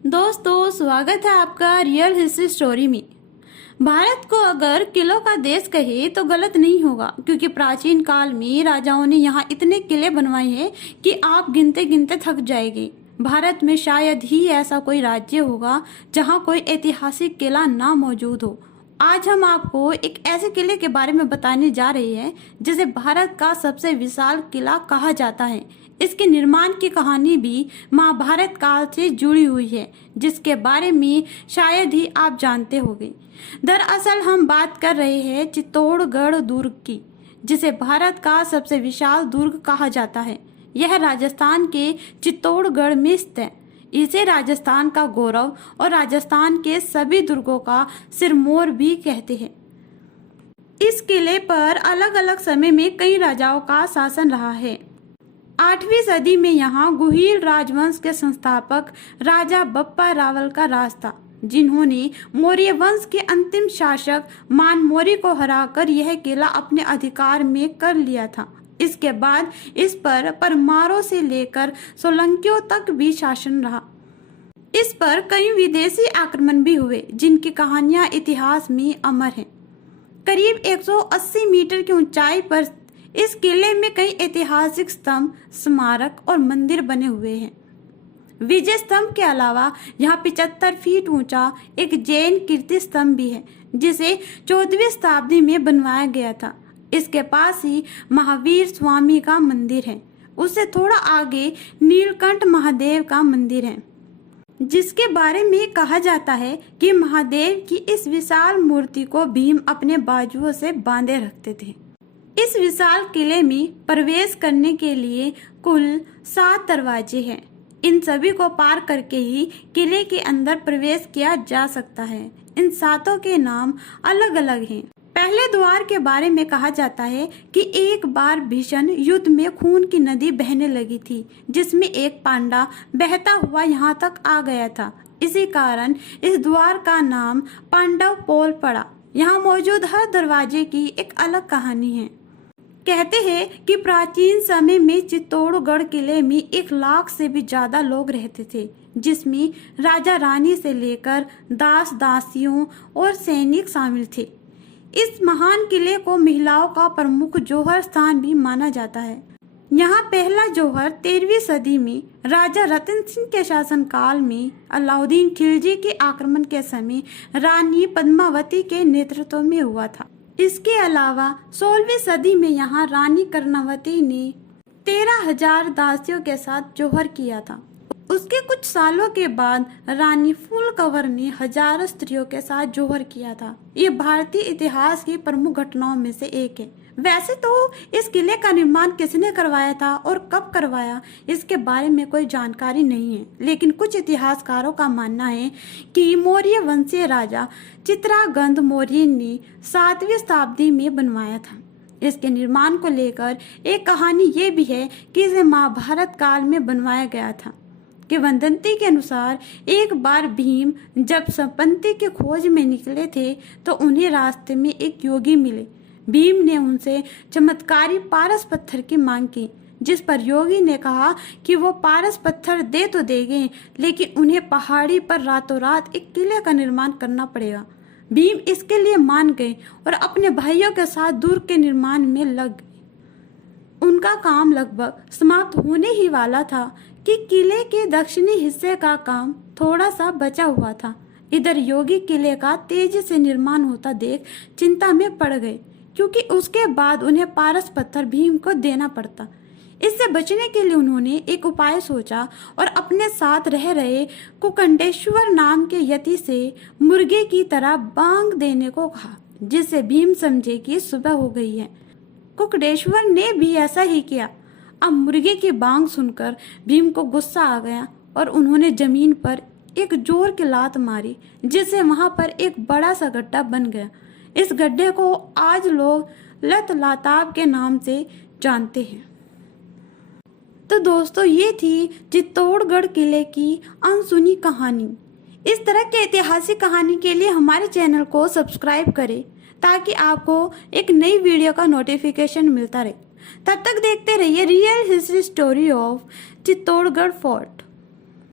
दोस्तों, स्वागत है आपका रियल हिस्ट्री स्टोरी में। भारत को अगर किलों का देश कहे तो गलत नहीं होगा, क्योंकि प्राचीन काल में राजाओं ने यहाँ इतने किले बनवाए हैं कि आप गिनते गिनते थक जाएंगे। भारत में शायद ही ऐसा कोई राज्य होगा जहाँ कोई ऐतिहासिक किला ना मौजूद हो। आज हम आपको एक ऐसे किले के बारे में बताने जा रहे हैं जिसे भारत का सबसे विशाल किला कहा जाता है। इसके निर्माण की कहानी भी महाभारत काल से जुड़ी हुई है, जिसके बारे में शायद ही आप जानते होंगे। दरअसल हम बात कर रहे हैं चित्तौड़गढ़ दुर्ग की, जिसे भारत का सबसे विशाल दुर्ग कहा जाता है। यह राजस्थान के चित्तौड़गढ़ में स्थित है। इसे राजस्थान का गौरव और राजस्थान के सभी दुर्गों का सिरमौर भी कहते हैं। इस किले पर अलग अलग समय में कई राजाओं का शासन रहा है। 8वीं सदी में यहाँ गुहिल राजवंश के संस्थापक राजा बप्पा रावल का राज था, जिन्होंने मौर्य वंश के अंतिम शासक मानमौरी को हराकर यह किला अपने अधिकार में कर लिया था। इसके बाद इस पर परमारों से लेकर सोलंकियों तक भी शासन रहा। इस पर कई विदेशी आक्रमण भी हुए, जिनकी कहानियां इतिहास में अमर हैं। करीब 180 मीटर की ऊंचाई पर इस किले में कई ऐतिहासिक स्तंभ, स्मारक और मंदिर बने हुए हैं। विजय स्तंभ के अलावा यहाँ 75 फीट ऊंचा एक जैन कीर्ति स्तंभ भी है, जिसे 14वीं शताब्दी में बनवाया गया था। इसके पास ही महावीर स्वामी का मंदिर है। उससे थोड़ा आगे नीलकंठ महादेव का मंदिर है, जिसके बारे में कहा जाता है कि महादेव की इस विशाल मूर्ति को भीम अपने बाजुओं से बांधे रखते थे। इस विशाल किले में प्रवेश करने के लिए कुल 7 दरवाजे हैं। इन सभी को पार करके ही किले के अंदर प्रवेश किया जा सकता है। इन 7 के नाम अलग अलग हैं। पहले द्वार के बारे में कहा जाता है कि एक बार भीषण युद्ध में खून की नदी बहने लगी थी, जिसमें एक पांडा बहता हुआ यहाँ तक आ गया था। इसी कारण इस द्वार का नाम पांडव पोल पड़ा। यहाँ मौजूद हर दरवाजे की एक अलग कहानी है। कहते हैं कि प्राचीन समय में चित्तौड़गढ़ किले में 1 लाख से भी ज्यादा लोग रहते थे, जिसमें राजा रानी से लेकर दास दासियों और सैनिक शामिल थे। इस महान किले को महिलाओं का प्रमुख जौहर स्थान भी माना जाता है। यहाँ पहला जौहर 13वीं सदी में राजा रतन सिंह के शासनकाल में अलाउद्दीन खिलजी के आक्रमण के समय रानी पद्मावती के नेतृत्व में हुआ था। इसके अलावा 16वीं सदी में यहाँ रानी कर्णावती ने 13,000 दासियों के साथ जौहर किया था। उसके कुछ सालों के बाद रानी फूल कंवर ने हजारों स्त्रियों के साथ जौहर किया था। ये भारतीय इतिहास की प्रमुख घटनाओं में से एक है। वैसे तो इस किले का निर्माण किसने करवाया था और कब करवाया, इसके बारे में कोई जानकारी नहीं है, लेकिन कुछ इतिहासकारों का मानना है कि मौर्य वंशीय राजा चित्रागंद मौर्य ने 7वीं शताब्दी में बनवाया था। इसके निर्माण को लेकर एक कहानी ये भी है कि इसे महाभारत काल में बनवाया गया था। किंवदंती के अनुसार एक बार भीम जब संपत्ति की खोज में निकले थे तो उन्हें रास्ते में एक योगी मिले। भीम ने उनसे चमत्कारी पारस पत्थर की मांग की, जिस पर योगी ने कहा कि वो पारस पत्थर दे तो देंगे, लेकिन उन्हें पहाड़ी पर रातों रात एक किले का निर्माण करना पड़ेगा। भीम इसके लिए मान गए और अपने भाइयों के साथ दुर्ग के निर्माण में लग गए। उनका काम लगभग समाप्त होने ही वाला था कि किले के दक्षिणी हिस्से का काम थोड़ा सा बचा हुआ था। इधर योगी किले का तेजी से निर्माण होता देख चिंता में पड़ गए, क्योंकि उसके बाद उन्हें पारस पत्थर भीम को देना पड़ता। इससे बचने के लिए उन्होंने एक उपाय सोचा और अपने साथ रह रहे कुकंडेश्वर नाम के यति से मुर्गे की तरह बांग देने को कहा, जिससे भीम समझे कि सुबह हो गई है। कुकडेश्वर ने भी ऐसा ही किया। अब मुर्गे की बांग सुनकर भीम को गुस्सा आ गया और उन्होंने जमीन पर एक जोर की लात मारी, जिससे वहां पर एक बड़ा सा गड्ढा बन गया। इस गड्ढे को आज लोग लत लाताब के नाम से जानते हैं। तो दोस्तों, ये थी चित्तौड़गढ़ किले की अनसुनी कहानी। इस तरह की ऐतिहासिक कहानी के लिए हमारे चैनल को सब्सक्राइब करें, ताकि आपको एक नई वीडियो का नोटिफिकेशन मिलता रहे। तब तक देखते रहिए real history story of Chittorgarh fort.